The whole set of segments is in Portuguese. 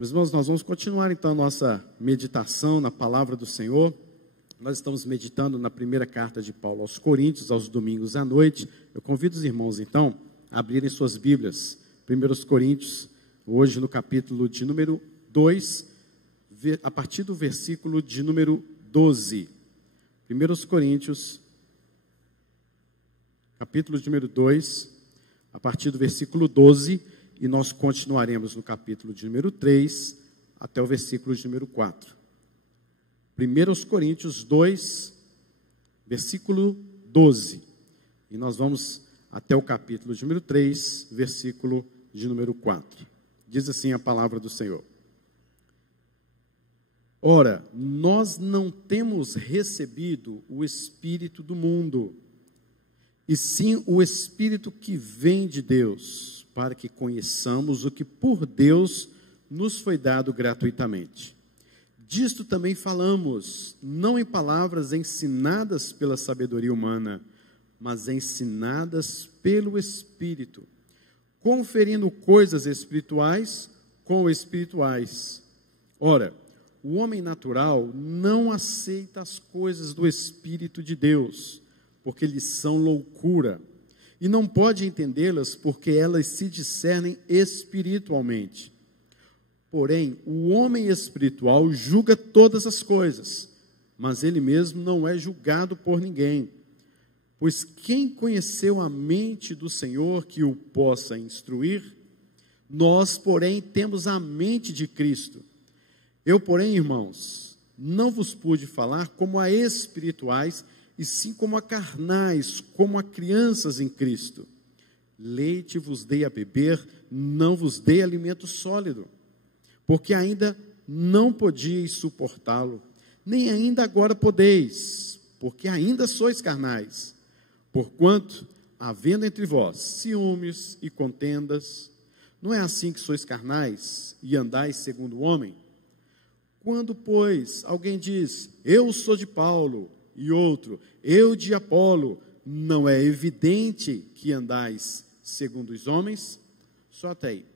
Meus irmãos, nós vamos continuar então a nossa meditação na palavra do Senhor. Nós estamos meditando na primeira carta de Paulo aos Coríntios, aos domingos à noite. Eu convido os irmãos então a abrirem suas Bíblias. 1 Coríntios, hoje no capítulo de número 2, a partir do versículo de número 12. 1 Coríntios, capítulo de número 2, a partir do versículo 12. E nós continuaremos no capítulo de número 3 até o versículo de número 4. 1 Coríntios 2, versículo 12. E nós vamos até o capítulo de número 3, versículo de número 4. Diz assim a palavra do Senhor. Ora, nós não temos recebido o Espírito do mundo, e sim o Espírito que vem de Deus, para que conheçamos o que por Deus nos foi dado gratuitamente. Disto também falamos, não em palavras ensinadas pela sabedoria humana, mas ensinadas pelo Espírito, conferindo coisas espirituais com espirituais. Ora, o homem natural não aceita as coisas do Espírito de Deus, porque lhes são loucura, e não pode entendê-las porque elas se discernem espiritualmente. Porém, o homem espiritual julga todas as coisas, mas ele mesmo não é julgado por ninguém. Pois quem conheceu a mente do Senhor que o possa instruir? Nós, porém, temos a mente de Cristo. Eu, porém, irmãos, não vos pude falar como a espirituais, e sim como a carnais, como a crianças em Cristo. Leite vos dei a beber, não vos dei alimento sólido, porque ainda não podíeis suportá-lo, nem ainda agora podeis, porque ainda sois carnais. Porquanto, havendo entre vós ciúmes e contendas, não é assim que sois carnais e andais segundo o homem? Quando, pois, alguém diz, eu sou de Paulo, e outro, eu de Apolo, não é evidente que andais segundo os homens? Só até aí.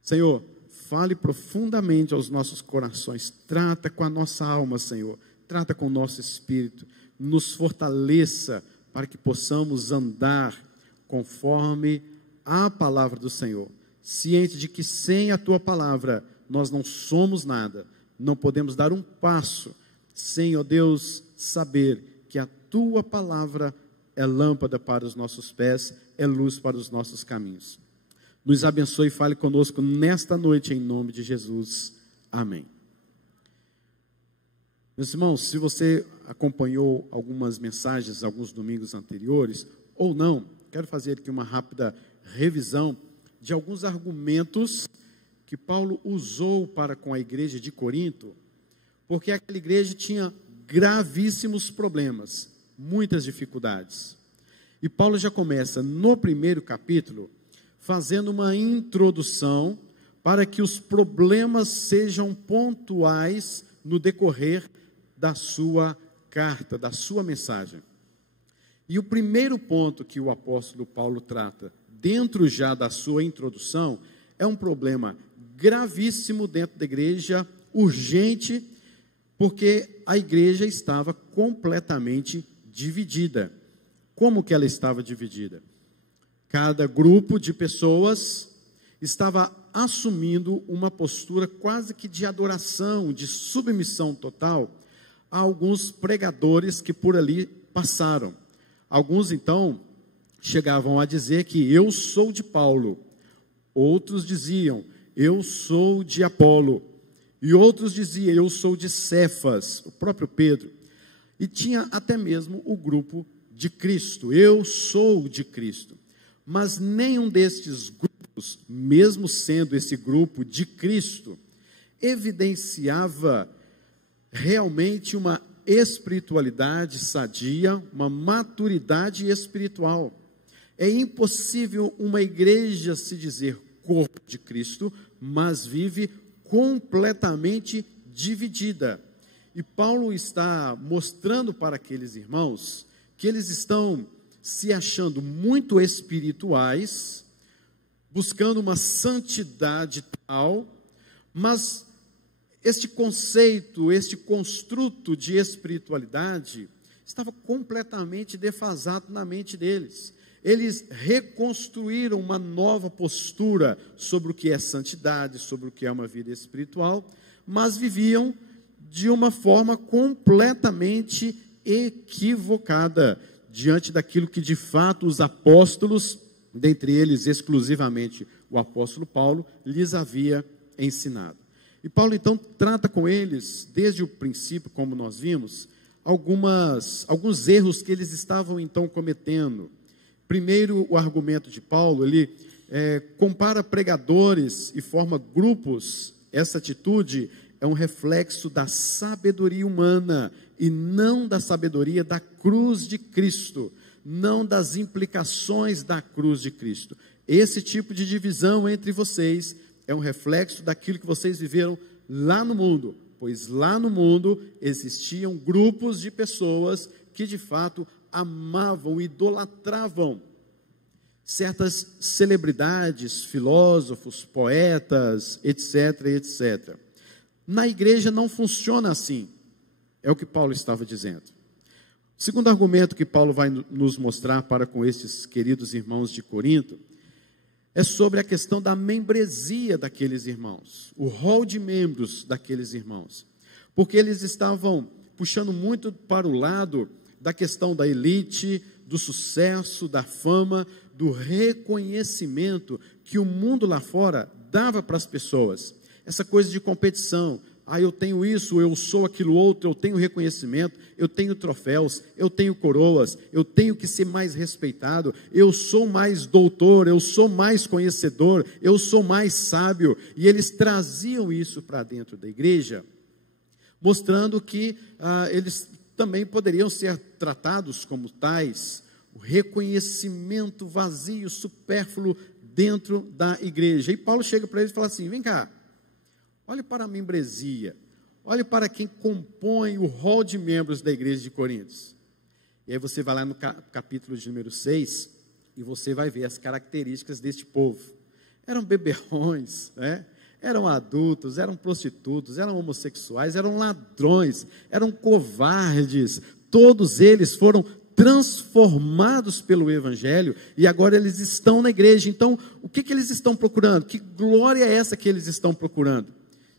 Senhor, fale profundamente aos nossos corações, trata com a nossa alma, Senhor, trata com o nosso espírito, nos fortaleça para que possamos andar conforme a palavra do Senhor, ciente de que sem a Tua palavra nós não somos nada, não podemos dar um passo, sem, ó Deus, saber que a Tua palavra é lâmpada para os nossos pés, é luz para os nossos caminhos. Nos abençoe e fale conosco nesta noite, em nome de Jesus. Amém. Meus irmãos, se você acompanhou algumas mensagens, alguns domingos anteriores, ou não, quero fazer aqui uma rápida revisão de alguns argumentos que Paulo usou para com a igreja de Corinto, porque aquela igreja tinha gravíssimos problemas, muitas dificuldades. E Paulo já começa no primeiro capítulo, fazendo uma introdução para que os problemas sejam pontuais no decorrer da sua carta, da sua mensagem. E o primeiro ponto que o apóstolo Paulo trata, dentro já da sua introdução, é um problema gravíssimo dentro da igreja, urgente, porque a igreja estava completamente dividida. Como que ela estava dividida? Cada grupo de pessoas estava assumindo uma postura quase que de adoração, de submissão total a alguns pregadores que por ali passaram. Alguns, então, chegavam a dizer que eu sou de Paulo. Outros diziam, eu sou de Apolo. E outros diziam, eu sou de Cefas, o próprio Pedro. E tinha até mesmo o grupo de Cristo, eu sou de Cristo. Mas nenhum destes grupos, mesmo sendo esse grupo de Cristo, evidenciava realmente uma espiritualidade sadia, uma maturidade espiritual. É impossível uma igreja se dizer corpo de Cristo, mas vive completamente dividida. E Paulo está mostrando para aqueles irmãos que eles estão se achando muito espirituais, buscando uma santidade tal, Mas este conceito, este construto de espiritualidade estava completamente defasado na mente deles. Eles reconstruíram uma nova postura sobre o que é santidade, sobre o que é uma vida espiritual, mas viviam de uma forma completamente equivocada diante daquilo que de fato os apóstolos, dentre eles exclusivamente o apóstolo Paulo, lhes havia ensinado. E Paulo então trata com eles, desde o princípio, como nós vimos, alguns erros que eles estavam então cometendo. Primeiro, o argumento de Paulo, ele compara pregadores e forma grupos. Essa atitude é um reflexo da sabedoria humana e não da sabedoria da cruz de Cristo, não das implicações da cruz de Cristo. Esse tipo de divisão entre vocês é um reflexo daquilo que vocês viveram lá no mundo, pois lá no mundo existiam grupos de pessoas que de fato amavam, idolatravam certas celebridades, filósofos, poetas, etc, etc. Na igreja não funciona assim, é o que Paulo estava dizendo. O segundo argumento que Paulo vai nos mostrar para com esses queridos irmãos de Corinto é sobre a questão da membresia daqueles irmãos, o rol de membros daqueles irmãos, porque eles estavam puxando muito para o lado da questão da elite, do sucesso, da fama, do reconhecimento que o mundo lá fora dava para as pessoas. Essa coisa de competição, eu tenho isso, eu sou aquilo outro, eu tenho reconhecimento, eu tenho troféus, eu tenho coroas, eu tenho que ser mais respeitado, eu sou mais doutor, eu sou mais conhecedor, eu sou mais sábio. E eles traziam isso para dentro da igreja, mostrando que eles também poderiam ser tratados como tais, o reconhecimento vazio, supérfluo dentro da igreja. E Paulo chega para eles e fala assim: vem cá, olhe para a membresia, olhe para quem compõe o rol de membros da igreja de Coríntios. E aí você vai lá no capítulo de número 6, e você vai ver as características deste povo. Eram beberrões, eram adultos, eram prostitutos, eram homossexuais, eram ladrões, eram covardes. Todos eles foram transformados pelo Evangelho, e agora eles estão na igreja. Então, o que eles estão procurando? Que glória é essa que eles estão procurando?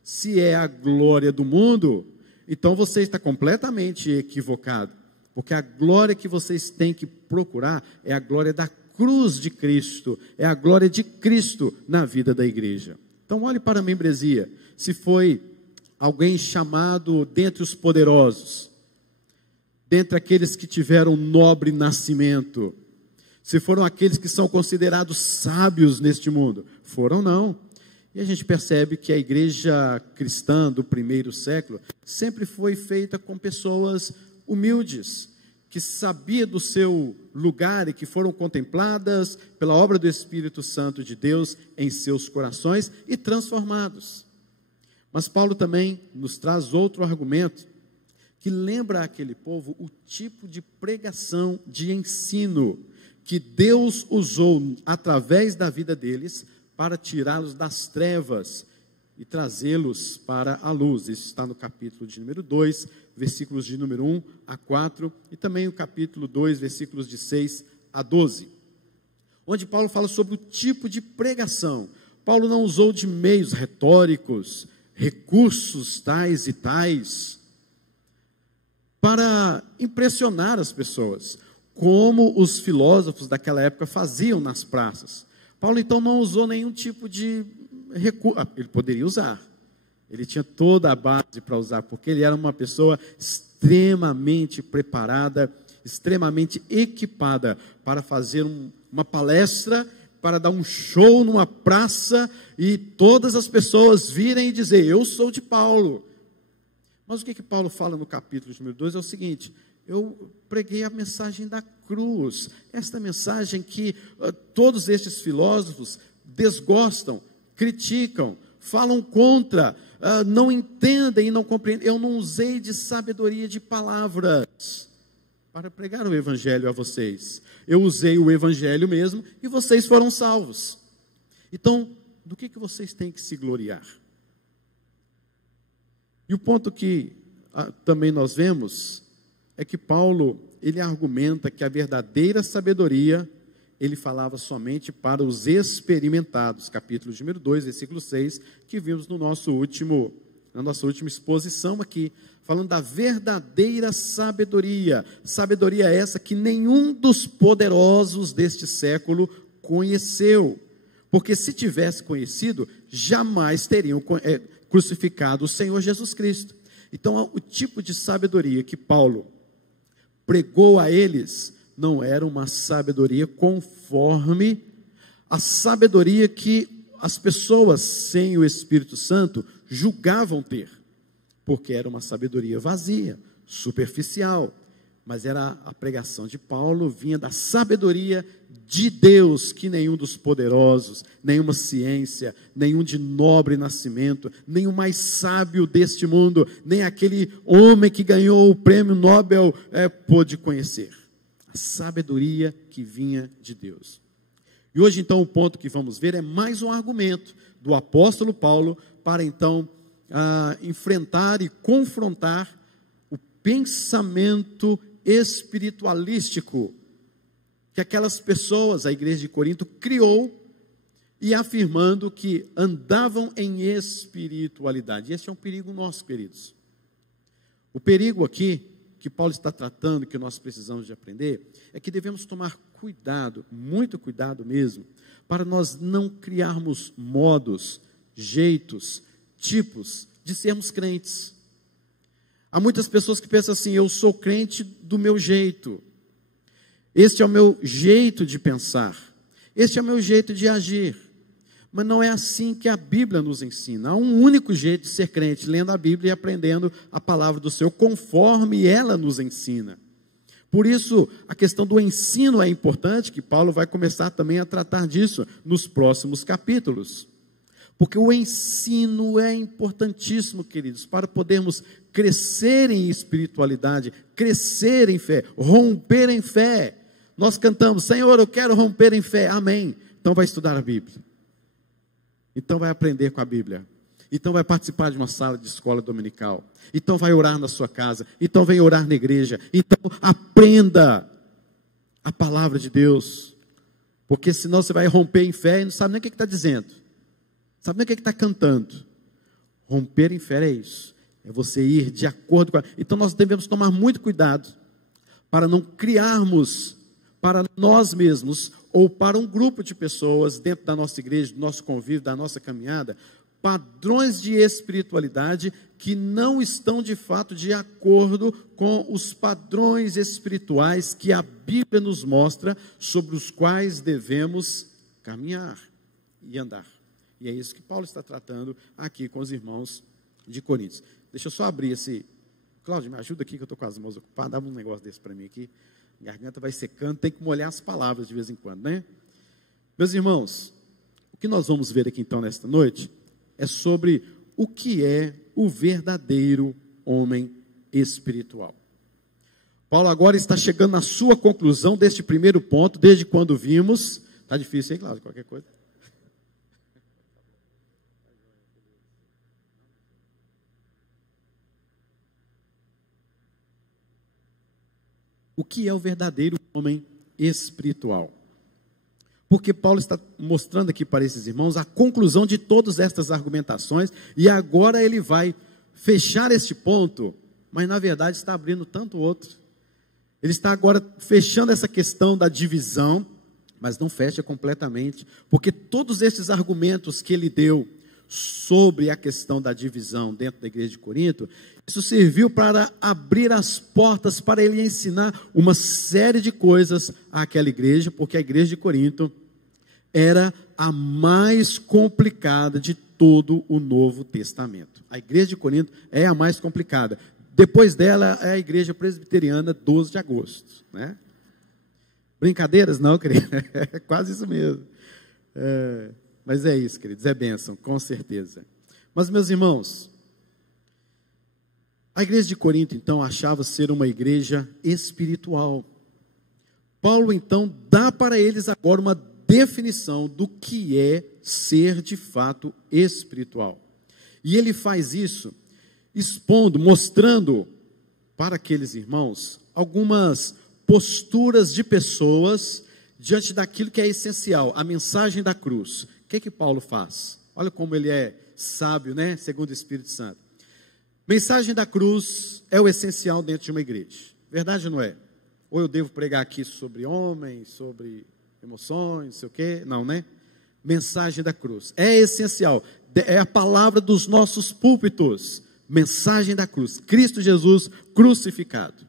Se é a glória do mundo, então você está completamente equivocado, porque a glória que vocês têm que procurar é a glória da cruz de Cristo, é a glória de Cristo na vida da igreja. Então olhe para a membresia, se foi alguém chamado dentre os poderosos, dentre aqueles que tiveram nobre nascimento, se foram aqueles que são considerados sábios neste mundo, foram não. E a gente percebe que a igreja cristã do primeiro século sempre foi feita com pessoas humildes, que sabiam do seu lugar e que foram contempladas pela obra do Espírito Santo de Deus em seus corações e transformados. Mas Paulo também nos traz outro argumento, que lembra àquele povo o tipo de pregação, de ensino, que Deus usou através da vida deles para tirá-los das trevas e trazê-los para a luz. Isso está no capítulo de número 2, versículos de número 1 a 4, e também o capítulo 2, versículos de 6 a 12, onde Paulo fala sobre o tipo de pregação. Paulo não usou de meios retóricos, recursos tais e tais, para impressionar as pessoas, como os filósofos daquela época faziam nas praças. Paulo então não usou nenhum tipo de recurso. Ele poderia usar, ele tinha toda a base para usar, porque ele era uma pessoa extremamente preparada, extremamente equipada para fazer uma palestra, para dar um show numa praça e todas as pessoas virem e dizer: eu sou de Paulo. Mas o que Paulo fala no capítulo número 2 é o seguinte: eu preguei a mensagem da cruz, esta mensagem que todos estes filósofos desgostam, criticam, falam contra, não entendem e não compreendem. Eu não usei de sabedoria de palavras para pregar o Evangelho a vocês, eu usei o Evangelho mesmo e vocês foram salvos. Então, do que vocês têm que se gloriar? E o ponto que também nós vemos é que Paulo, ele argumenta que a verdadeira sabedoria, ele falava somente para os experimentados, capítulo número 2, versículo 6, que vimos na nossa última exposição aqui, falando da verdadeira sabedoria, sabedoria essa que nenhum dos poderosos deste século conheceu, porque se tivesse conhecido, jamais teriam crucificado o Senhor Jesus Cristo. Então, o tipo de sabedoria que Paulo pregou a eles não era uma sabedoria conforme a sabedoria que as pessoas sem o Espírito Santo julgavam ter, porque era uma sabedoria vazia, superficial, mas era a pregação de Paulo, vinha da sabedoria de Deus, que nenhum dos poderosos, nenhuma ciência, nenhum de nobre nascimento, nem o mais sábio deste mundo, nem aquele homem que ganhou o prêmio Nobel pôde conhecer. A sabedoria que vinha de Deus. E hoje então o ponto que vamos ver é mais um argumento do apóstolo Paulo para então enfrentar e confrontar o pensamento espiritualístico que aquelas pessoas, a igreja de Corinto, criou, e afirmando que andavam em espiritualidade. Esse é um perigo nosso, queridos. O perigo aqui, que Paulo está tratando, que nós precisamos de aprender, é que devemos tomar cuidado, muito cuidado mesmo, para nós não criarmos modos, jeitos, tipos de sermos crentes. Há muitas pessoas que pensam assim: eu sou crente do meu jeito, este é o meu jeito de pensar, este é o meu jeito de agir. Mas não é assim que a Bíblia nos ensina. Há um único jeito de ser crente: lendo a Bíblia e aprendendo a palavra do Senhor conforme ela nos ensina. Por isso, a questão do ensino é importante, que Paulo vai começar também a tratar disso nos próximos capítulos. Porque o ensino é importantíssimo, queridos, para podermos crescer em espiritualidade, crescer em fé, romper em fé. Nós cantamos: Senhor, eu quero romper em fé. Amém. Então vai estudar a Bíblia. Então vai aprender com a Bíblia. Então vai participar de uma sala de escola dominical. Então vai orar na sua casa. Então vem orar na igreja. Então aprenda a palavra de Deus. Porque senão você vai romper em fé e não sabe nem o que está dizendo. Sabe nem o que está cantando. Romper em fé é isso. É você ir de acordo com a... Então nós devemos tomar muito cuidado para não criarmos para nós mesmos ou para um grupo de pessoas dentro da nossa igreja, do nosso convívio, da nossa caminhada, padrões de espiritualidade que não estão de fato de acordo com os padrões espirituais que a Bíblia nos mostra, sobre os quais devemos caminhar e andar. E é isso que Paulo está tratando aqui com os irmãos de Coríntios. Deixa eu só abrir esse... Cláudio, me ajuda aqui que eu estou com as mãos ocupadas. Dá um negócio desse para mim aqui. A garganta vai secando, tem que molhar as palavras de vez em quando, né? Meus irmãos, o que nós vamos ver aqui então nesta noite é sobre o que é o verdadeiro homem espiritual. Paulo agora está chegando na sua conclusão deste primeiro ponto, desde quando vimos... Está difícil, hein, Cláudio? Qualquer coisa. O que é o verdadeiro homem espiritual? Porque Paulo está mostrando aqui para esses irmãos a conclusão de todas estas argumentações, e agora ele vai fechar este ponto, mas na verdade está abrindo tanto outro. Ele está agora fechando essa questão da divisão, mas não fecha completamente, porque todos esses argumentos que ele deu sobre a questão da divisão dentro da igreja de Corinto, isso serviu para abrir as portas para ele ensinar uma série de coisas àquela igreja, porque a igreja de Corinto era a mais complicada de todo o Novo Testamento. A igreja de Corinto é a mais complicada. Depois dela é a igreja presbiteriana 12 de agosto. Né? Brincadeiras? Não, querido. É quase isso mesmo. Mas é isso, queridos, é bênção, com certeza. Mas, meus irmãos, a igreja de Corinto, então, achava ser uma igreja espiritual. Paulo, então, dá para eles agora uma definição do que é ser, de fato, espiritual. E ele faz isso expondo, mostrando para aqueles irmãos algumas posturas de pessoas diante daquilo que é essencial, a mensagem da cruz. O que Paulo faz? Olha como ele é sábio, né? Segundo o Espírito Santo. Mensagem da cruz é o essencial dentro de uma igreja. Verdade ou não é? Ou eu devo pregar aqui sobre homens, sobre emoções, não sei o quê? Não, né? Mensagem da cruz. É essencial. É a palavra dos nossos púlpitos. Mensagem da cruz. Cristo Jesus crucificado.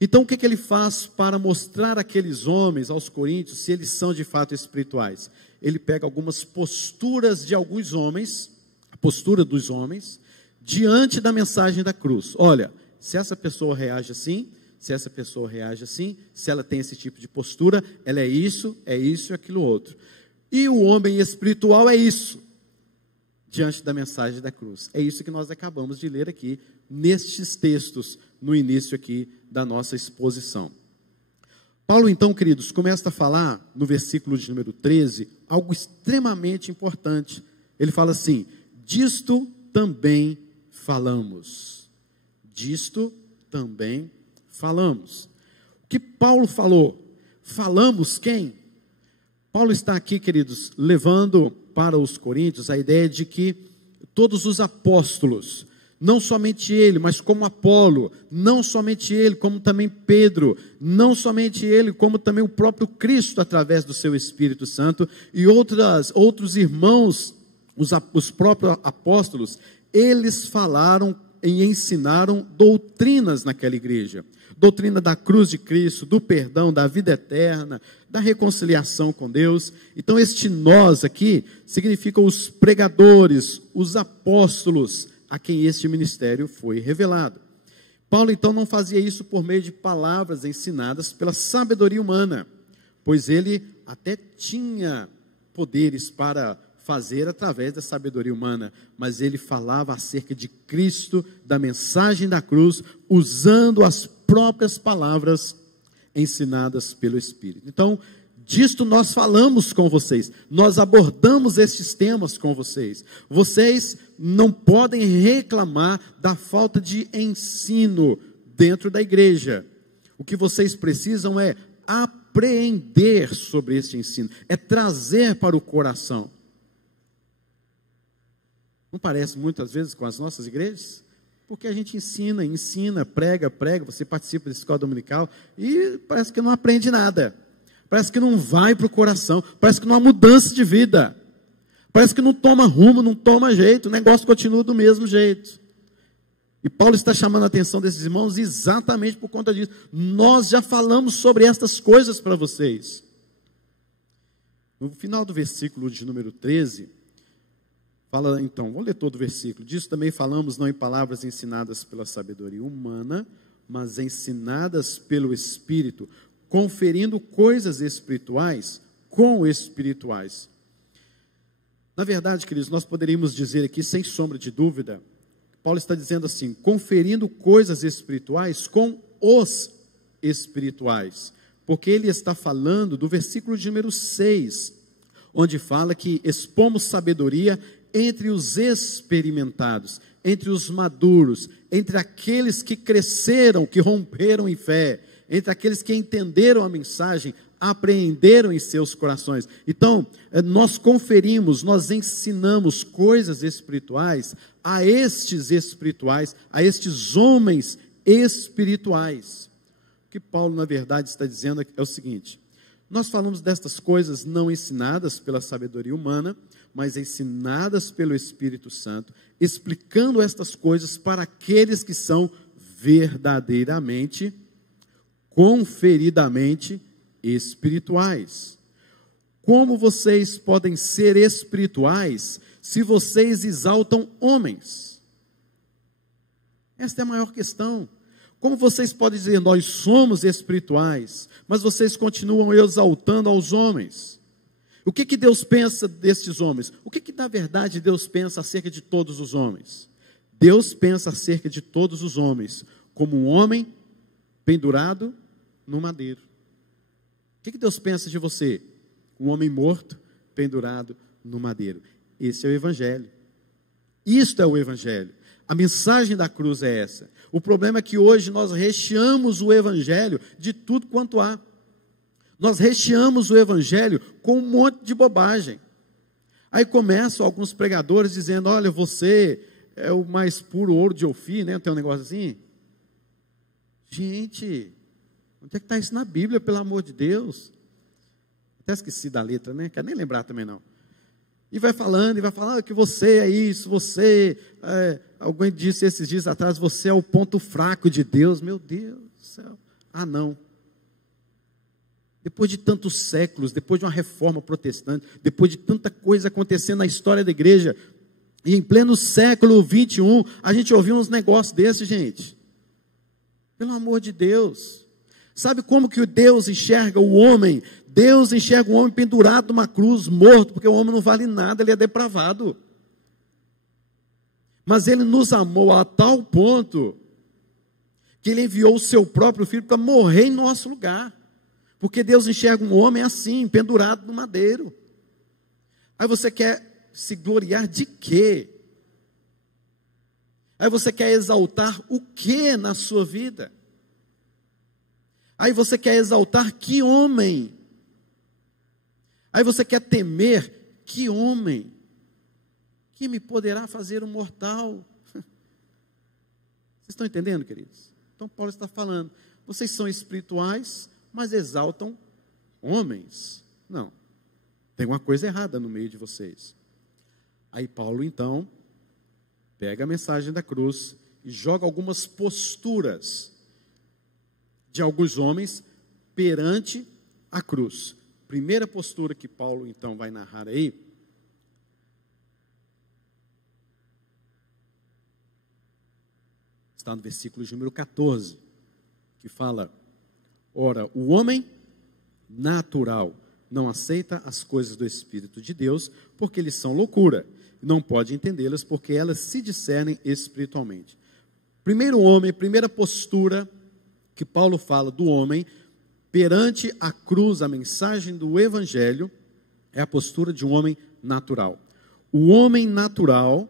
Então o que ele faz para mostrar àqueles homens, aos coríntios, se eles são de fato espirituais? Ele pega algumas posturas de alguns homens, a postura dos homens, diante da mensagem da cruz. Olha, se essa pessoa reage assim, se essa pessoa reage assim, se ela tem esse tipo de postura, ela é isso e aquilo outro. E o homem espiritual é isso, diante da mensagem da cruz. É isso que nós acabamos de ler aqui, nestes textos, no início aqui da nossa exposição. Paulo então, queridos, começa a falar, no versículo de número 13, algo extremamente importante. Ele fala assim: disto também falamos. Disto também falamos. O que Paulo falou? Falamos quem? Paulo está aqui, queridos, levando para os coríntios a ideia de que todos os apóstolos, não somente ele, mas como Apolo, não somente ele, como também Pedro, não somente ele, como também o próprio Cristo, através do seu Espírito Santo, e outros irmãos, os próprios apóstolos, eles falaram e ensinaram doutrinas naquela igreja. Doutrina da cruz de Cristo, do perdão, da vida eterna, da reconciliação com Deus. Então este nós aqui significa os pregadores, os apóstolos, a quem este ministério foi revelado. Paulo então não fazia isso por meio de palavras ensinadas pela sabedoria humana, pois ele até tinha poderes para fazer através da sabedoria humana, mas ele falava acerca de Cristo, da mensagem da cruz, usando as próprias palavras ensinadas pelo Espírito. Então, disto nós falamos com vocês, nós abordamos estes temas com vocês. Vocês não podem reclamar da falta de ensino dentro da igreja. O que vocês precisam é apreender sobre este ensino, é trazer para o coração. Não parece muitas vezes com as nossas igrejas? Porque a gente ensina, prega, você participa da escola dominical e parece que não aprende nada. Parece que não vai para o coração, parece que não há mudança de vida. Parece que não toma rumo, não toma jeito, o negócio continua do mesmo jeito. E Paulo está chamando a atenção desses irmãos exatamente por conta disso. Nós já falamos sobre estas coisas para vocês. No final do versículo de número 13... fala então, vou ler todo o versículo. Disso também falamos não em palavras ensinadas pela sabedoria humana, mas ensinadas pelo Espírito, conferindo coisas espirituais com espirituais. Na verdade, queridos, nós poderíamos dizer aqui, sem sombra de dúvida, Paulo está dizendo assim, conferindo coisas espirituais com os espirituais, porque ele está falando do versículo de número 6, onde fala que expomos sabedoria entre os experimentados, entre os maduros, entre aqueles que cresceram, que romperam em fé, entre aqueles que entenderam a mensagem, apreenderam em seus corações. Então, nós conferimos, nós ensinamos coisas espirituais, a estes homens espirituais. O que Paulo, na verdade, está dizendo é o seguinte: nós falamos destas coisas não ensinadas pela sabedoria humana, mas ensinadas pelo Espírito Santo, explicando estas coisas para aqueles que são verdadeiramente, conferidamente espirituais. Como vocês podem ser espirituais se vocês exaltam homens? Esta é a maior questão. Como vocês podem dizer, nós somos espirituais, mas vocês continuam exaltando aos homens? O que Deus pensa destes homens? O que na verdade Deus pensa acerca de todos os homens? Deus pensa acerca de todos os homens como um homem pendurado no madeiro. O que Deus pensa de você? Um homem morto, pendurado no madeiro. Esse é o Evangelho. Isto é o Evangelho. A mensagem da cruz é essa. O problema é que hoje nós recheamos o evangelho de tudo quanto há. Nós recheamos o evangelho com um monte de bobagem. Aí começam alguns pregadores dizendo, olha, você é o mais puro ouro de Ofir, né? Tem um negócio assim. Gente, onde é que está isso na Bíblia, pelo amor de Deus? Até esqueci da letra, né? Quero nem lembrar também não. E vai falando que você é isso, alguém disse esses dias atrás, você é o ponto fraco de Deus. Meu Deus do céu. Ah, não. Depois de tantos séculos, depois de uma reforma protestante, depois de tanta coisa acontecendo na história da igreja, e em pleno século 21, a gente ouviu uns negócios desses, gente. Pelo amor de Deus. Sabe como que Deus enxerga o homem? Deus enxerga o homem pendurado numa cruz, morto, porque o homem não vale nada, ele é depravado. Mas ele nos amou a tal ponto, que ele enviou o seu próprio filho para morrer em nosso lugar. Porque Deus enxerga um homem assim, pendurado no madeiro. Aí você quer se gloriar de quê? Aí você quer exaltar o que na sua vida? Aí você quer exaltar que homem? Aí você quer temer que homem? Que me poderá fazer um mortal? Vocês estão entendendo, queridos? Então Paulo está falando, vocês são espirituais, mas exaltam homens. Não, tem uma coisa errada no meio de vocês. Aí Paulo então pega a mensagem da cruz e joga algumas posturas de alguns homens perante a cruz. Primeira postura que Paulo então vai narrar aí, está no versículo de número 14, que fala, ora, o homem natural não aceita as coisas do Espírito de Deus, porque eles são loucura, não pode entendê-las, porque elas se discernem espiritualmente. Primeiro homem, primeira postura que Paulo fala do homem, perante a cruz, a mensagem do Evangelho, é a postura de um homem natural. O homem natural,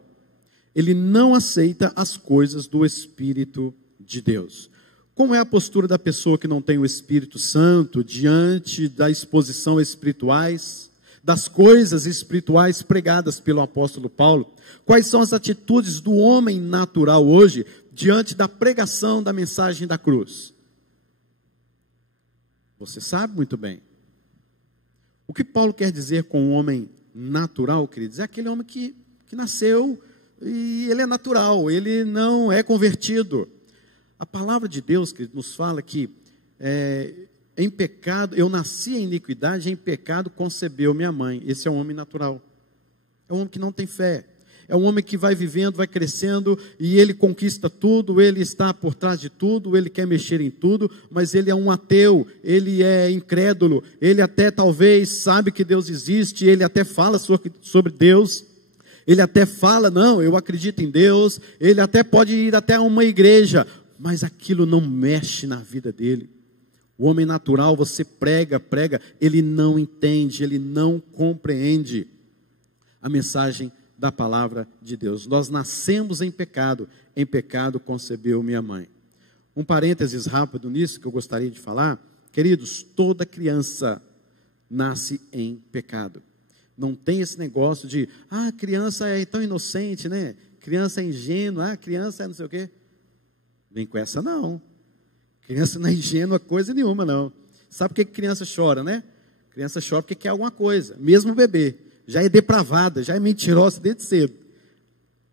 ele não aceita as coisas do Espírito de Deus. Como é a postura da pessoa que não tem o Espírito Santo diante da exposição espirituais, das coisas espirituais pregadas pelo apóstolo Paulo? Quais são as atitudes do homem natural hoje diante da pregação da mensagem da cruz? Você sabe muito bem. O que Paulo quer dizer com o homem natural, queridos? É aquele homem que nasceu e ele é natural, ele não é convertido. A palavra de Deus, querido, nos fala que em pecado, eu nasci em iniquidade, em pecado concebeu minha mãe. Esse é um homem natural. É um homem que não tem fé. É um homem que vai vivendo, vai crescendo, e ele conquista tudo, ele está por trás de tudo, ele quer mexer em tudo, mas ele é um ateu, ele é incrédulo, ele até talvez sabe que Deus existe, ele até fala sobre Deus, ele até fala, não, eu acredito em Deus, ele até pode ir até uma igreja, mas aquilo não mexe na vida dele. O homem natural, você prega, ele não entende, ele não compreende a mensagem da palavra de Deus. Nós nascemos em pecado concebeu minha mãe. Um parênteses rápido nisso que eu gostaria de falar, queridos, toda criança nasce em pecado. Não tem esse negócio de, criança é tão inocente, né? Criança é ingênua, criança é não sei o quê. Vem com essa não. Criança não é ingênua coisa nenhuma não. Sabe por que criança chora, né? Criança chora porque quer alguma coisa, mesmo bebê. Já é depravada, já é mentirosa desde cedo.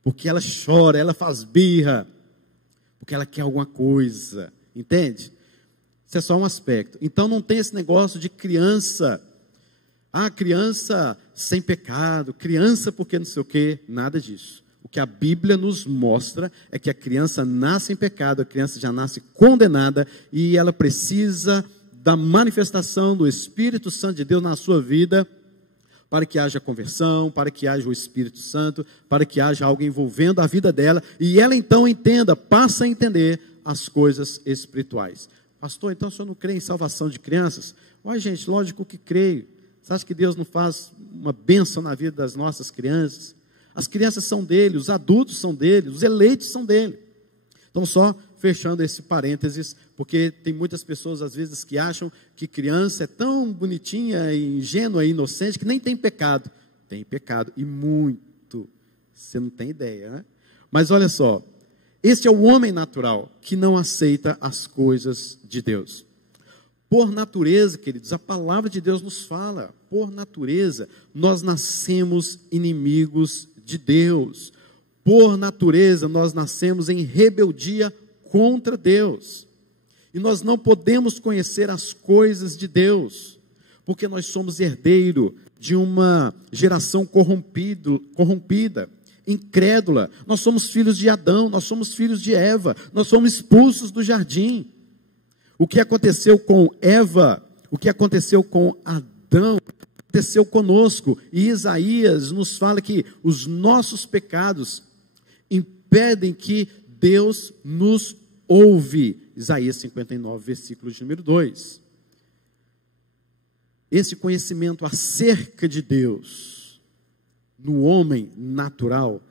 Porque ela chora, ela faz birra, porque ela quer alguma coisa, entende? Isso é só um aspecto. Então não tem esse negócio de criança, criança sem pecado, criança porque não sei o quê, nada disso. O que a Bíblia nos mostra é que a criança nasce em pecado, a criança já nasce condenada e ela precisa da manifestação do Espírito Santo de Deus na sua vida, para que haja conversão, para que haja o Espírito Santo, para que haja algo envolvendo a vida dela, e ela então passa a entender as coisas espirituais. Pastor, então o senhor não crê em salvação de crianças? Olha, gente, lógico que creio. Você acha que Deus não faz uma bênção na vida das nossas crianças? as crianças são dele, os adultos são dele, os eleitos são dele. Então, só fechando esse parênteses, porque tem muitas pessoas, às vezes, que acham que criança é tão bonitinha, ingênua e inocente, que nem tem pecado. Tem pecado, e muito. Você não tem ideia, né? Mas olha só, este é o homem natural, que não aceita as coisas de Deus. Por natureza, queridos, a palavra de Deus nos fala, por natureza, nós nascemos inimigos de Deus. Por natureza, nós nascemos em rebeldia contra Deus. E nós não podemos conhecer as coisas de Deus, porque nós somos herdeiro de uma geração corrompida, incrédula. Nós somos filhos de Adão, nós somos filhos de Eva, nós somos expulsos do jardim. O que aconteceu com Eva, o que aconteceu com Adão, aconteceu conosco. E Isaías nos fala que os nossos pecados impedem que Deus nos ouve. Isaías 59, versículo de número 2. Esse conhecimento acerca de Deus, no homem natural,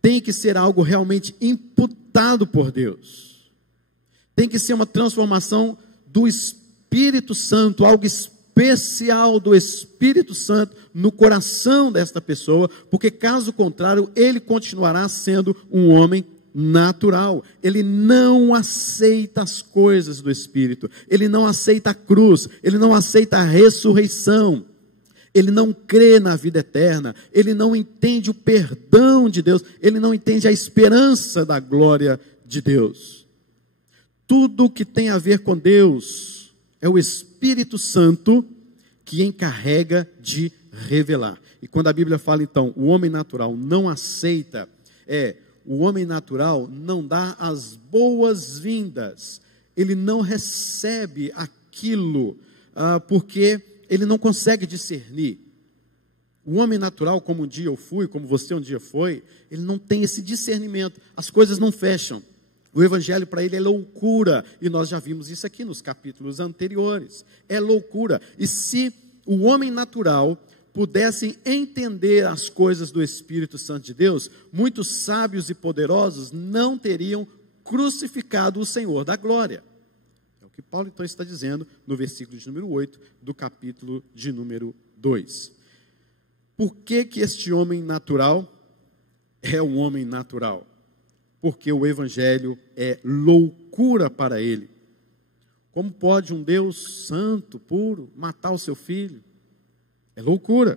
tem que ser algo realmente imputado por Deus. Tem que ser uma transformação do Espírito Santo, algo especial do Espírito Santo no coração desta pessoa, porque caso contrário, ele continuará sendo um homem natural. Ele não aceita as coisas do Espírito, ele não aceita a cruz, ele não aceita a ressurreição, ele não crê na vida eterna, ele não entende o perdão de Deus, ele não entende a esperança da glória de Deus. Tudo que tem a ver com Deus é o Espírito Santo que encarrega de revelar. E quando a Bíblia fala, então, o homem natural não aceita, o homem natural não dá as boas-vindas, ele não recebe aquilo, porque ele não consegue discernir. O homem natural, como um dia eu fui, como você um dia foi, ele não tem esse discernimento, as coisas não fecham. O evangelho para ele é loucura, e nós já vimos isso aqui nos capítulos anteriores, é loucura. E se o homem natural pudesse entender as coisas do Espírito Santo de Deus, muitos sábios e poderosos não teriam crucificado o Senhor da glória. É o que Paulo então está dizendo no versículo de número 8 do capítulo de número 2. Por que que este homem natural é um homem natural? Porque o evangelho é loucura para ele. Como pode um Deus santo, puro, matar o seu filho? É loucura.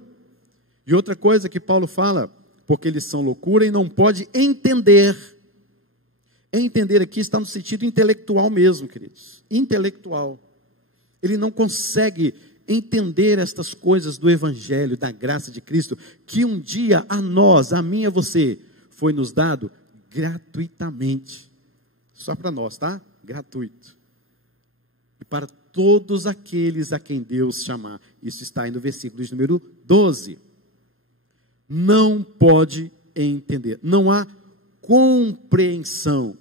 E outra coisa que Paulo fala, porque eles são loucura e não pode entender. Entender aqui está no sentido intelectual mesmo, queridos. Intelectual. Ele não consegue entender estas coisas do evangelho, da graça de Cristo, que um dia a nós, a mim e a você, foi nos dado gratuitamente, só para nós, tá? Gratuito, e para todos aqueles a quem Deus chamar. Isso está aí no versículo de número 12, não pode entender, não há compreensão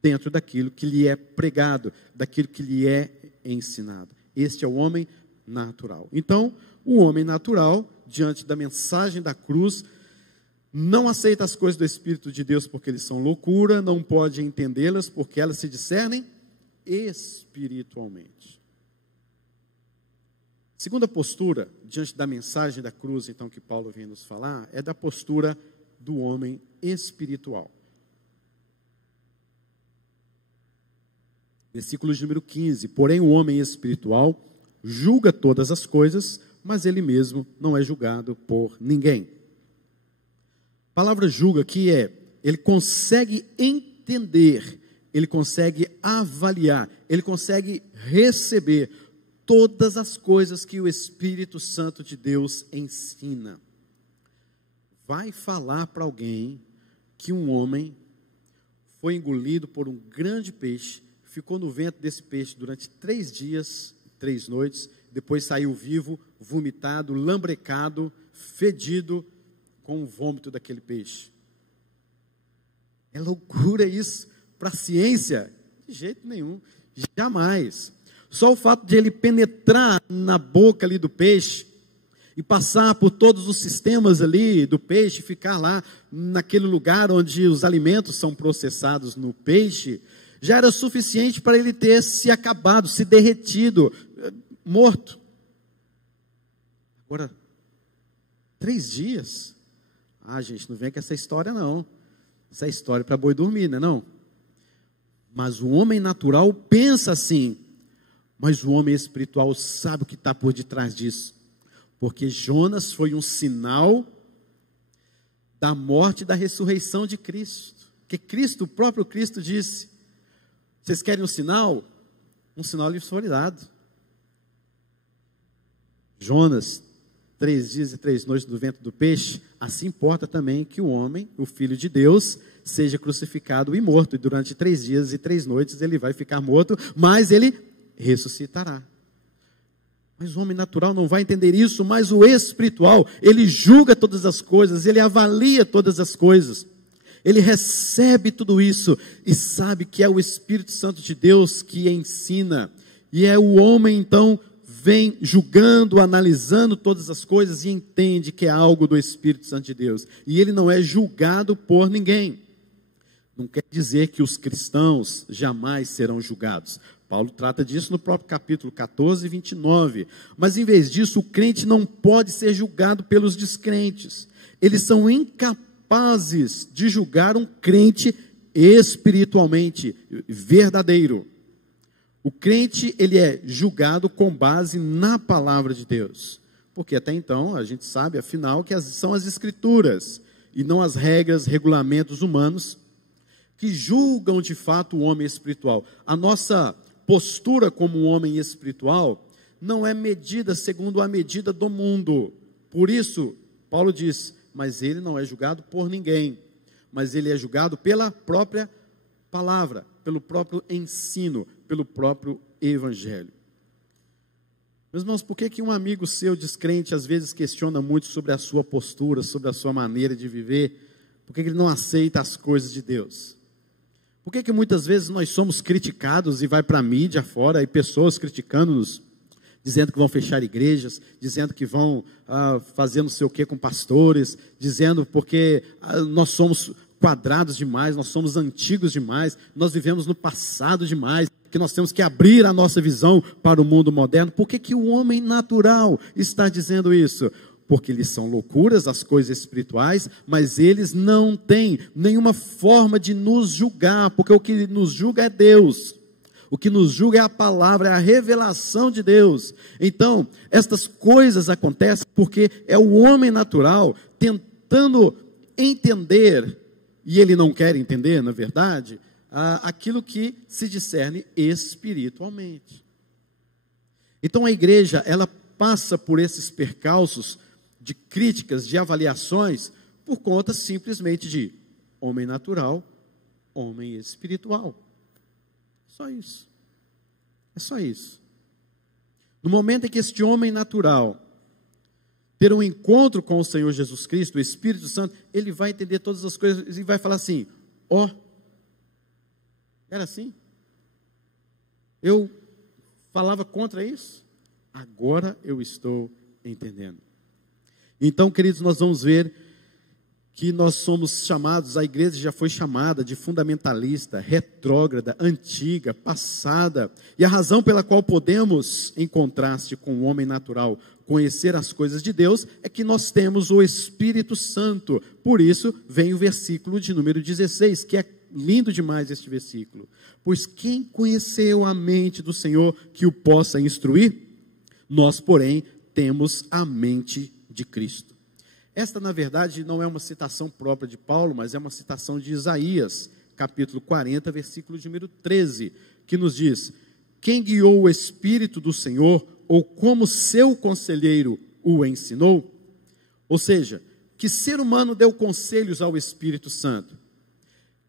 dentro daquilo que lhe é pregado, daquilo que lhe é ensinado. Este é o homem natural. Então, o homem natural, diante da mensagem da cruz, não aceita as coisas do Espírito de Deus porque eles são loucura, não pode entendê-las porque elas se discernem espiritualmente. Segunda postura, diante da mensagem da cruz, então, que Paulo vem nos falar, é da postura do homem espiritual. Versículo de número 15, porém o homem espiritual julga todas as coisas, mas ele mesmo não é julgado por ninguém. A palavra julga aqui ele consegue entender, ele consegue avaliar, ele consegue receber todas as coisas que o Espírito Santo de Deus ensina. Vai falar para alguém que um homem foi engolido por um grande peixe, ficou no ventre desse peixe durante 3 dias, 3 noites, depois saiu vivo, vomitado, lambrecado, fedido, com o vômito daquele peixe. É loucura isso para a ciência? De jeito nenhum, jamais. Só o fato de ele penetrar na boca ali do peixe e passar por todos os sistemas ali do peixe, ficar lá naquele lugar onde os alimentos são processados no peixe, já era suficiente para ele ter se acabado, se derretido, morto. Agora, 3 dias? Ah, gente, não vem com essa história não. Essa é história para boi dormir, não é não? Mas o homem natural pensa assim, mas o homem espiritual sabe o que está por detrás disso. Porque Jonas foi um sinal da morte e da ressurreição de Cristo. Porque Cristo, o próprio Cristo disse, vocês querem um sinal? Um sinal lhes foi dado. Jonas, 3 dias e 3 noites do ventre do peixe, assim importa também que o homem, o Filho de Deus, seja crucificado e morto. E durante 3 dias e 3 noites ele vai ficar morto, mas ele ressuscitará. Mas o homem natural não vai entender isso, mas o espiritual, ele julga todas as coisas, ele avalia todas as coisas. Ele recebe tudo isso e sabe que é o Espírito Santo de Deus que ensina. E é o homem, então, vem julgando, analisando todas as coisas e entende que é algo do Espírito Santo de Deus. E ele não é julgado por ninguém. Não quer dizer que os cristãos jamais serão julgados. Paulo trata disso no próprio capítulo 14, 29. Mas em vez disso, o crente não pode ser julgado pelos descrentes. Eles são incapazes de julgar um crente espiritualmente verdadeiro. O crente, ele é julgado com base na palavra de Deus. Porque até então, a gente sabe, afinal, que são as escrituras, e não as regras, regulamentos humanos, que julgam de fato o homem espiritual. A nossa postura como um homem espiritual não é medida segundo a medida do mundo. Por isso, Paulo diz, mas ele não é julgado por ninguém, mas ele é julgado pela própria palavra, pelo próprio ensino, pelo próprio evangelho. Meus irmãos, por que um amigo seu descrente às vezes questiona muito sobre a sua postura, sobre a sua maneira de viver? Por que ele não aceita as coisas de Deus? Por que muitas vezes nós somos criticados e vai para a mídia fora, e pessoas criticando-nos, dizendo que vão fechar igrejas, dizendo que vão fazer não sei o que com pastores, dizendo porque nós somos quadrados demais, nós somos antigos demais, nós vivemos no passado demais, que nós temos que abrir a nossa visão para o mundo moderno. Por que o homem natural está dizendo isso? Porque eles são loucuras, as coisas espirituais, mas eles não têm nenhuma forma de nos julgar, porque o que nos julga é Deus. O que nos julga é a palavra, é a revelação de Deus. Então, estas coisas acontecem porque é o homem natural tentando entender, e ele não quer entender, na verdade, aquilo que se discerne espiritualmente. Então a igreja, ela passa por esses percalços de críticas, de avaliações, por conta simplesmente de homem natural, homem espiritual. Só isso. É só isso. No momento em que este homem natural ter um encontro com o Senhor Jesus Cristo, o Espírito Santo, ele vai entender todas as coisas e vai falar assim, era assim? Eu falava contra isso? Agora eu estou entendendo. Então, queridos, nós vamos ver que nós somos chamados, a igreja já foi chamada de fundamentalista, retrógrada, antiga, passada. E a razão pela qual podemos, em contraste com o homem natural, conhecer as coisas de Deus, é que nós temos o Espírito Santo. Por isso, vem o versículo de número 16, que é lindo demais este versículo. Pois quem conheceu a mente do Senhor que o possa instruir? Nós, porém, temos a mente de Cristo. Esta, na verdade, não é uma citação própria de Paulo, mas é uma citação de Isaías, capítulo 40, versículo de número 13, que nos diz, quem guiou o Espírito do Senhor, ou como seu conselheiro o ensinou? Ou seja, que ser humano deu conselhos ao Espírito Santo?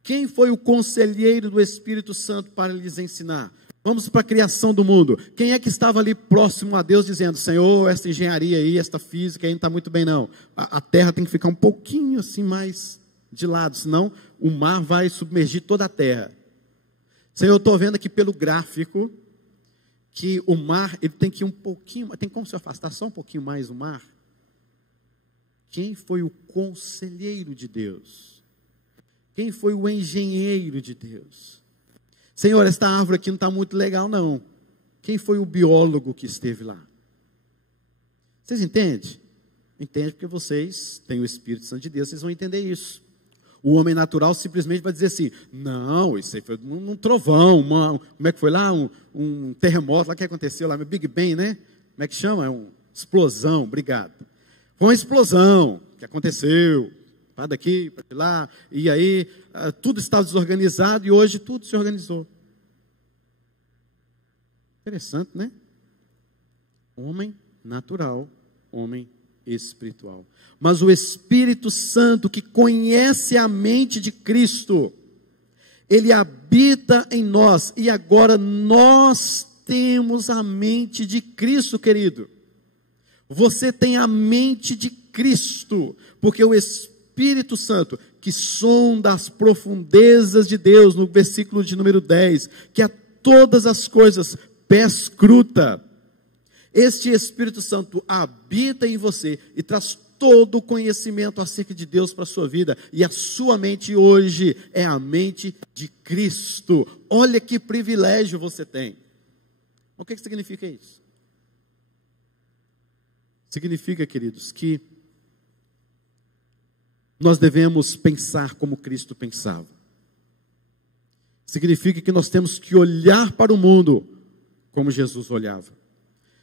Quem foi o conselheiro do Espírito Santo para lhes ensinar? Vamos para a criação do mundo. Quem é que estava ali próximo a Deus dizendo, Senhor, essa engenharia aí, esta física aí não está muito bem não. A terra tem que ficar um pouquinho assim mais de lado, senão o mar vai submergir toda a terra. Senhor, eu estou vendo aqui pelo gráfico que o mar, ele tem que ir um pouquinho, tem como se afastar só um pouquinho mais o mar? Quem foi o conselheiro de Deus? Quem foi o engenheiro de Deus? Senhor, esta árvore aqui não está muito legal, não. Quem foi o biólogo que esteve lá? Vocês entendem? Entende porque vocês têm o Espírito Santo de Deus, vocês vão entender isso. O homem natural simplesmente vai dizer assim, não, isso aí foi um trovão, como é que foi lá? Um terremoto lá que aconteceu lá, no Big Bang, né? Como é que chama? É uma explosão, obrigado. Foi uma explosão que aconteceu, para daqui, para lá, e aí tudo estava desorganizado e hoje tudo se organizou. Interessante, né? Homem natural, homem espiritual. Mas o Espírito Santo, que conhece a mente de Cristo, ele habita em nós, e agora nós temos a mente de Cristo, querido. Você tem a mente de Cristo, porque o Espírito Santo, que sonda as profundezas de Deus, no versículo de número 10, que a todas as coisas perscruta, este Espírito Santo habita em você e traz todo o conhecimento acerca de Deus para a sua vida, e a sua mente hoje é a mente de Cristo. Olha que privilégio você tem. O que significa isso? Significa, queridos, que nós devemos pensar como Cristo pensava. Significa que nós temos que olhar para o mundo como Jesus olhava.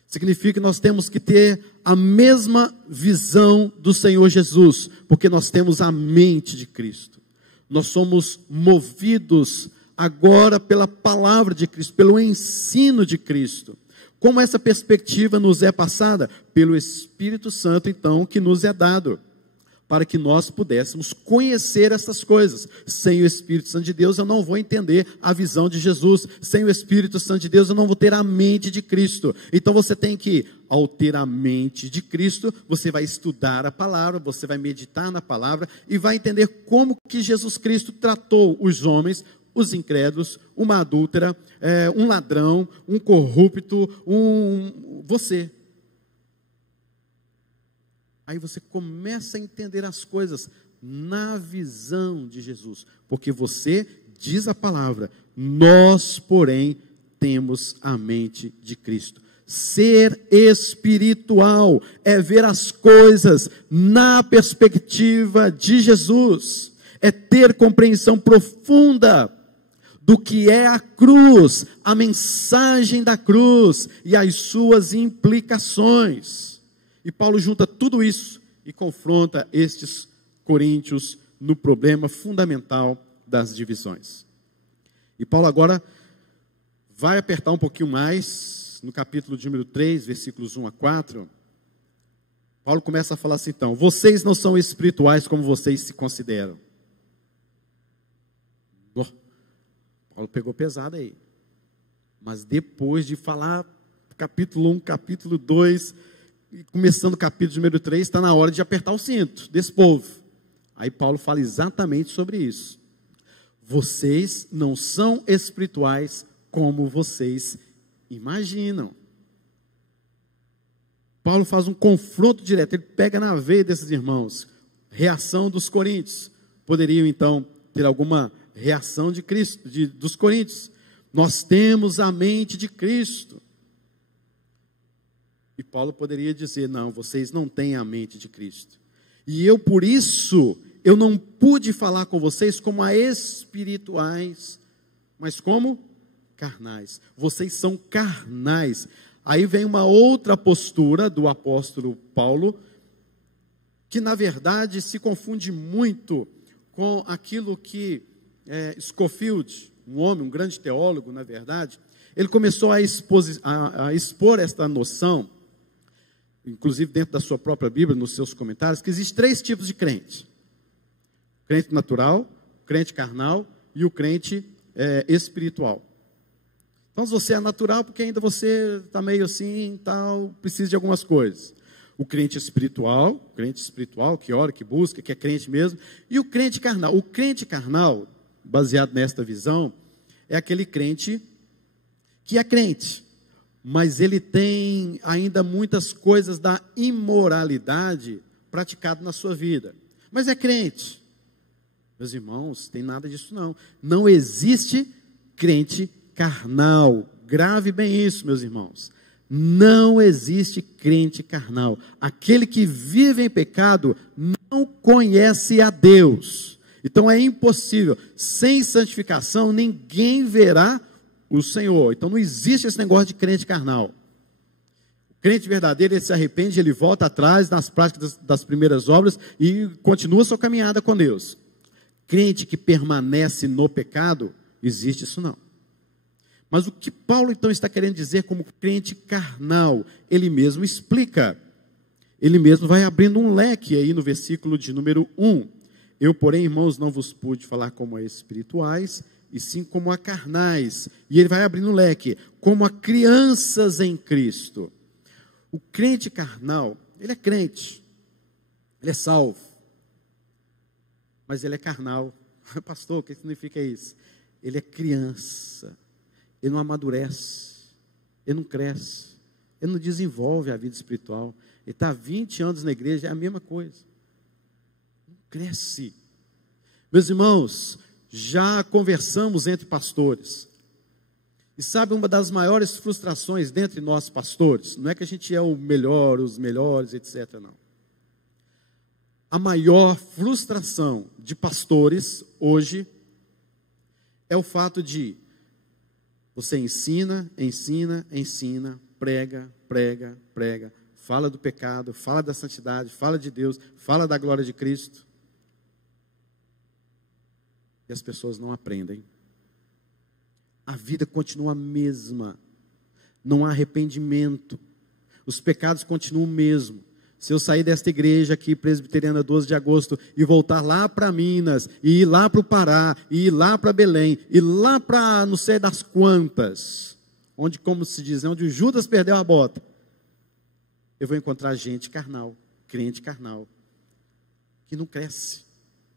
Significa que nós temos que ter a mesma visão do Senhor Jesus, porque nós temos a mente de Cristo. Nós somos movidos agora pela palavra de Cristo, pelo ensino de Cristo. Como essa perspectiva nos é passada? Pelo Espírito Santo, então, que nos é dado, para que nós pudéssemos conhecer essas coisas. Sem o Espírito Santo de Deus, eu não vou entender a visão de Jesus. Sem o Espírito Santo de Deus, eu não vou ter a mente de Cristo. Então você tem que, ao ter a mente de Cristo, você vai estudar a palavra, você vai meditar na palavra e vai entender como que Jesus Cristo tratou os homens, os incrédulos, uma adúltera, um ladrão, um corrupto, você. Aí você começa a entender as coisas na visão de Jesus, porque você, diz a palavra, nós, porém, temos a mente de Cristo. Ser espiritual é ver as coisas na perspectiva de Jesus, é ter compreensão profunda do que é a cruz, a mensagem da cruz e as suas implicações. E Paulo junta tudo isso e confronta estes coríntios no problema fundamental das divisões. E Paulo agora vai apertar um pouquinho mais, no capítulo de número 3, versículos 1 a 4. Paulo começa a falar assim, então, vocês não são espirituais como vocês se consideram. Paulo pegou pesado aí. Mas depois de falar capítulo 1, capítulo 2... começando o capítulo número 3, está na hora de apertar o cinto desse povo. Aí Paulo fala exatamente sobre isso. Vocês não são espirituais como vocês imaginam. Paulo faz um confronto direto, ele pega na veia desses irmãos. Reação dos coríntios. Poderiam então ter alguma reação de Cristo, dos coríntios. Nós temos a mente de Cristo. E Paulo poderia dizer, não, vocês não têm a mente de Cristo. E eu, por isso, eu não pude falar com vocês como a espirituais, mas como carnais. Vocês são carnais. Aí vem uma outra postura do apóstolo Paulo, que na verdade se confunde muito com aquilo que Scofield, um homem, um grande teólogo, na verdade, ele começou a expor esta noção, inclusive dentro da sua própria Bíblia, nos seus comentários, que existem 3 tipos de crente. O crente natural, o crente carnal e o crente espiritual. Então, se você é natural, porque ainda você está meio assim, tal, precisa de algumas coisas. O crente espiritual, que ora, que busca, que é crente mesmo. E o crente carnal. O crente carnal, baseado nesta visão, é aquele crente que é crente, mas ele tem ainda muitas coisas da imoralidade praticado na sua vida. Mas é crente. Meus irmãos, tem nada disso não. Não existe crente carnal. Grave bem isso, meus irmãos. Não existe crente carnal. Aquele que vive em pecado não conhece a Deus. Então é impossível. Sem santificação, ninguém verá o Senhor. Então não existe esse negócio de crente carnal. O crente verdadeiro, ele se arrepende, ele volta atrás nas práticas das primeiras obras e continua sua caminhada com Deus. Crente que permanece no pecado, existe isso não. Mas o que Paulo então está querendo dizer como crente carnal? Ele mesmo explica. Ele mesmo vai abrindo um leque aí no versículo de número 1. Eu, porém, irmãos, não vos pude falar como a espirituais, e sim como a carnais. E ele vai abrindo um leque, como a crianças em Cristo. O crente carnal, ele é crente, ele é salvo, mas ele é carnal. Pastor, o que significa isso? Ele é criança. Ele não amadurece, ele não cresce, ele não desenvolve a vida espiritual. Ele está há 20 anos na igreja, é a mesma coisa. Não cresce. Meus irmãos, já conversamos entre pastores. E sabe uma das maiores frustrações dentre nós pastores? Não é que a gente é o melhor, os melhores, etc. não. A maior frustração de pastores hoje é o fato de você ensina, prega, fala do pecado, fala da santidade, fala de Deus, fala da glória de Cristo. E as pessoas não aprendem. A vida continua a mesma. Não há arrependimento. Os pecados continuam o mesmo. Se eu sair desta igreja aqui, presbiteriana 12 de agosto, e voltar lá para Minas, e ir lá para o Pará, e ir lá para Belém, e lá para não sei das quantas, onde, como se diz, onde o Judas perdeu a bota, eu vou encontrar gente carnal, crente carnal, que não cresce,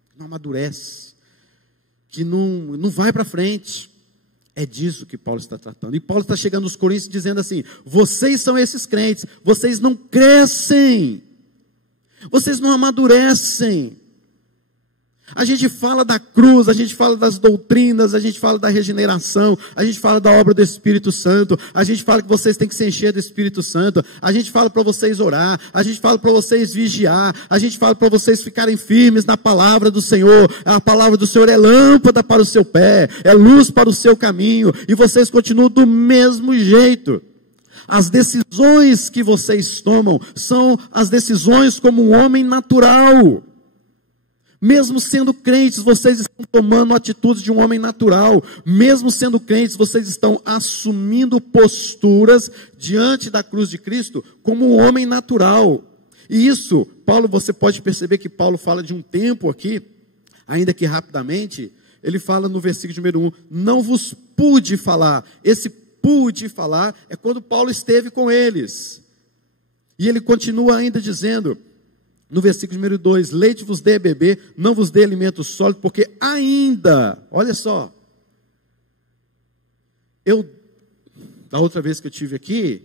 que não amadurece, que não vai para frente. É disso que Paulo está tratando. E Paulo está chegando nos Coríntios dizendo assim: vocês são esses crentes, vocês não crescem, vocês não amadurecem. A gente fala da cruz, a gente fala das doutrinas, a gente fala da regeneração, a gente fala da obra do Espírito Santo, a gente fala que vocês têm que se encher do Espírito Santo, a gente fala para vocês orar, a gente fala para vocês vigiar, a gente fala para vocês ficarem firmes na palavra do Senhor. A palavra do Senhor é lâmpada para o seu pé, é luz para o seu caminho, e vocês continuam do mesmo jeito. As decisões que vocês tomam são as decisões como um homem natural. Mesmo sendo crentes, vocês estão tomando atitudes de um homem natural. Mesmo sendo crentes, vocês estão assumindo posturas diante da cruz de Cristo como um homem natural. E isso, Paulo, você pode perceber que Paulo fala de um tempo aqui, ainda que rapidamente. Ele fala no versículo número 1, não vos pude falar. Esse pude falar é quando Paulo esteve com eles. E ele continua ainda dizendo, no versículo número 2, leite vos dê a beber, não vos dê alimento sólido, porque ainda, olha só, da outra vez que eu estive aqui,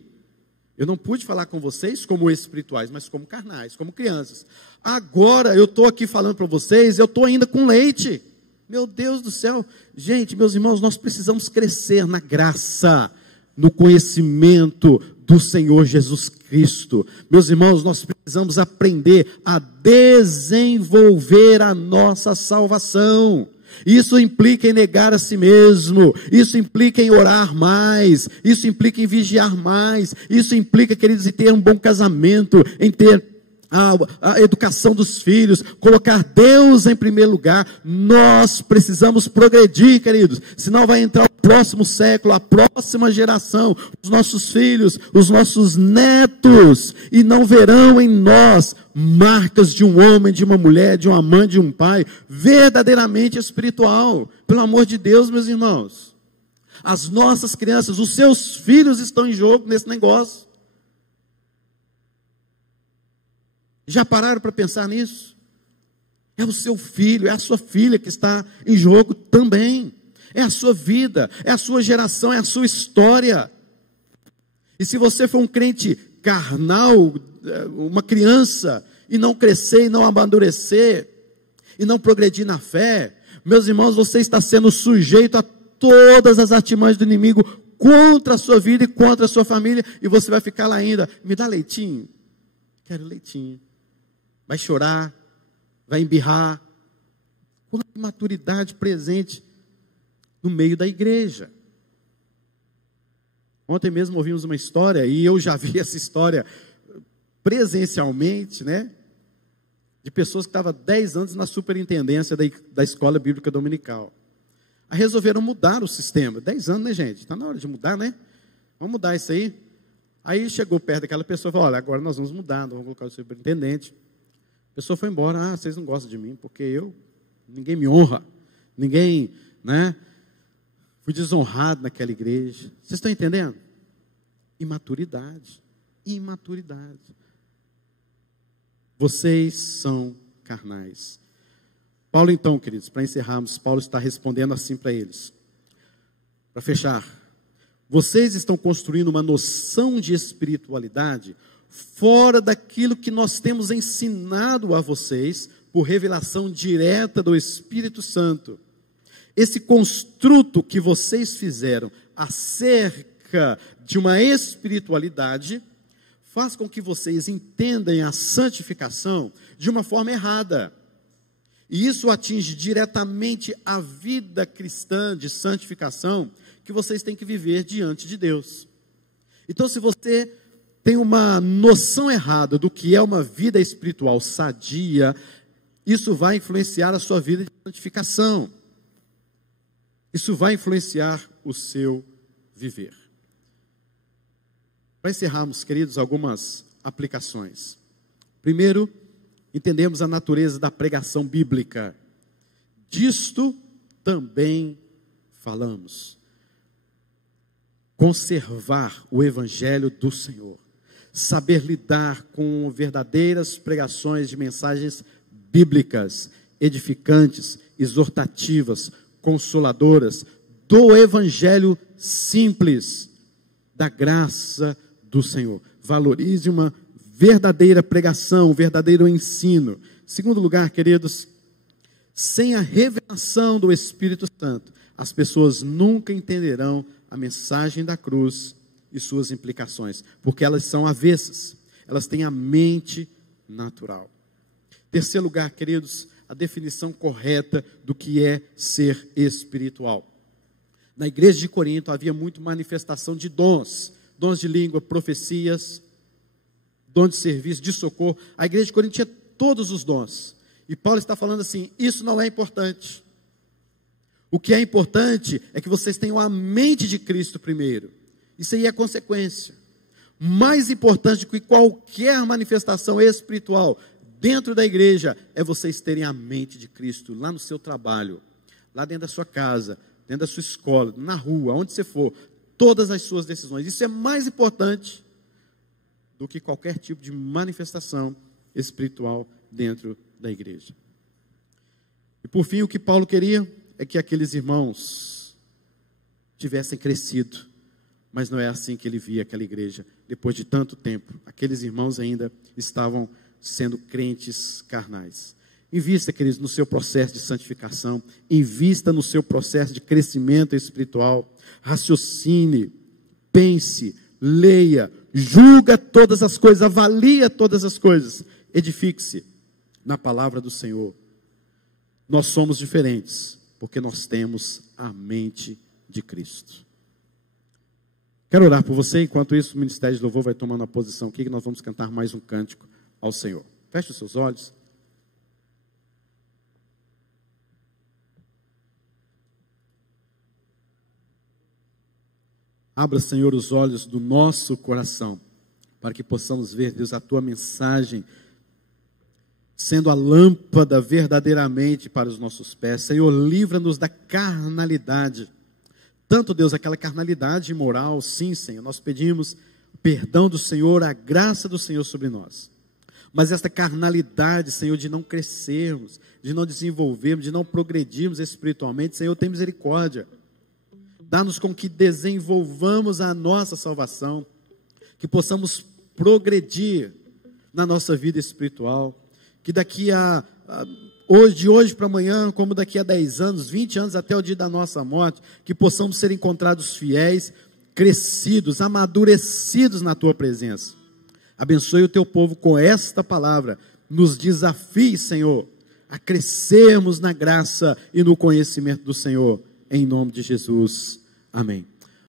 eu não pude falar com vocês como espirituais, mas como carnais, como crianças. Agora eu estou aqui falando para vocês, eu estou ainda com leite. Meu Deus do céu. Gente, meus irmãos, nós precisamos crescer na graça, no conhecimento do Senhor Jesus Cristo. Meus irmãos, nós precisamos aprender a desenvolver a nossa salvação. Isso implica em negar a si mesmo, isso implica em orar mais, isso implica em vigiar mais, isso implica, queridos, em ter um bom casamento, em ter a educação dos filhos, colocar Deus em primeiro lugar. Nós precisamos progredir, queridos, senão vai entrar o próximo século, a próxima geração, os nossos filhos, os nossos netos, e não verão em nós marcas de um homem, de uma mulher, de uma mãe, de um pai, verdadeiramente espiritual. Pelo amor de Deus, meus irmãos, as nossas crianças, os seus filhos estão em jogo nesse negócio. Já pararam para pensar nisso? É o seu filho, é a sua filha que está em jogo também. É a sua vida, é a sua geração, é a sua história. E se você for um crente carnal, uma criança, e não crescer, e não amadurecer, e não progredir na fé, meus irmãos, você está sendo sujeito a todas as artimanhas do inimigo contra a sua vida e contra a sua família, e você vai ficar lá ainda, me dá leitinho? Quero leitinho. Vai chorar, vai embirrar. Quanta imaturidade presente no meio da igreja. Ontem mesmo ouvimos uma história, e eu já vi essa história presencialmente, né? De pessoas que estavam 10 anos na superintendência da escola bíblica dominical. Aí resolveram mudar o sistema. 10 anos, né, gente? Está na hora de mudar, né? Vamos mudar isso aí. Aí chegou perto daquela pessoa e falou, olha, agora nós vamos mudar, nós vamos colocar o superintendente. A pessoa foi embora, vocês não gostam de mim, porque ninguém me honra, ninguém, né? Fui desonrado naquela igreja. Vocês estão entendendo? Imaturidade. Vocês são carnais. Paulo então, queridos, para encerrarmos, Paulo está respondendo assim para eles. Para fechar, vocês estão construindo uma noção de espiritualidade fora daquilo que nós temos ensinado a vocês por revelação direta do Espírito Santo. Esse construto que vocês fizeram acerca de uma espiritualidade faz com que vocês entendam a santificação de uma forma errada. E isso atinge diretamente a vida cristã de santificação que vocês têm que viver diante de Deus. Então, se você tem uma noção errada do que é uma vida espiritual sadia, isso vai influenciar a sua vida de santificação. Isso vai influenciar o seu viver. Para encerrarmos, queridos, algumas aplicações. Primeiro, entendemos a natureza da pregação bíblica. Disto também falamos. Conservar o evangelho do Senhor. Saber lidar com verdadeiras pregações de mensagens bíblicas, edificantes, exortativas, consoladoras, do evangelho simples, da graça do Senhor. Valorize uma verdadeira pregação, um verdadeiro ensino. Segundo lugar, queridos, sem a revelação do Espírito Santo, as pessoas nunca entenderão a mensagem da cruz e suas implicações, porque elas são avessas, elas têm a mente natural. Terceiro lugar, queridos, a definição correta do que é ser espiritual. Na igreja de Corinto havia muito manifestação de dons de língua, profecias, dom de serviço, de socorro. A igreja de Corinto tinha todos os dons. E Paulo está falando assim, isso não é importante. O que é importante é que vocês tenham a mente de Cristo primeiro. Isso aí é consequência. Mais importante que qualquer manifestação espiritual dentro da igreja é vocês terem a mente de Cristo lá no seu trabalho, lá dentro da sua casa, dentro da sua escola, na rua, onde você for, todas as suas decisões. Isso é mais importante do que qualquer tipo de manifestação espiritual dentro da igreja. E por fim, o que Paulo queria é que aqueles irmãos tivessem crescido, mas não é assim que ele via aquela igreja depois de tanto tempo. Aqueles irmãos ainda estavam sendo crentes carnais. Invista, queridos, no seu processo de santificação, invista no seu processo de crescimento espiritual, raciocine, pense, leia, julga todas as coisas, avalia todas as coisas, edifique-se na palavra do Senhor. Nós somos diferentes, porque nós temos a mente de Cristo. Quero orar por você, enquanto isso o Ministério de Louvor vai tomando a posição aqui, que nós vamos cantar mais um cântico ao Senhor. Feche os seus olhos. Abra, Senhor, os olhos do nosso coração, para que possamos ver, Deus, a Tua mensagem sendo a lâmpada verdadeiramente para os nossos pés. Senhor, livra-nos da carnalidade. Tanto, Deus, aquela carnalidade imoral, sim, Senhor, nós pedimos o perdão do Senhor, a graça do Senhor sobre nós. Mas esta carnalidade, Senhor, de não crescermos, de não desenvolvermos, de não progredirmos espiritualmente, Senhor, tem misericórdia. Dá-nos com que desenvolvamos a nossa salvação, que possamos progredir, na nossa vida espiritual, que daqui de hoje para amanhã, como daqui a 10 anos, 20 anos, até o dia da nossa morte, que possamos ser encontrados fiéis, crescidos, amadurecidos na tua presença. Abençoe o teu povo com esta palavra, nos desafie, Senhor, a crescermos na graça e no conhecimento do Senhor, em nome de Jesus, amém.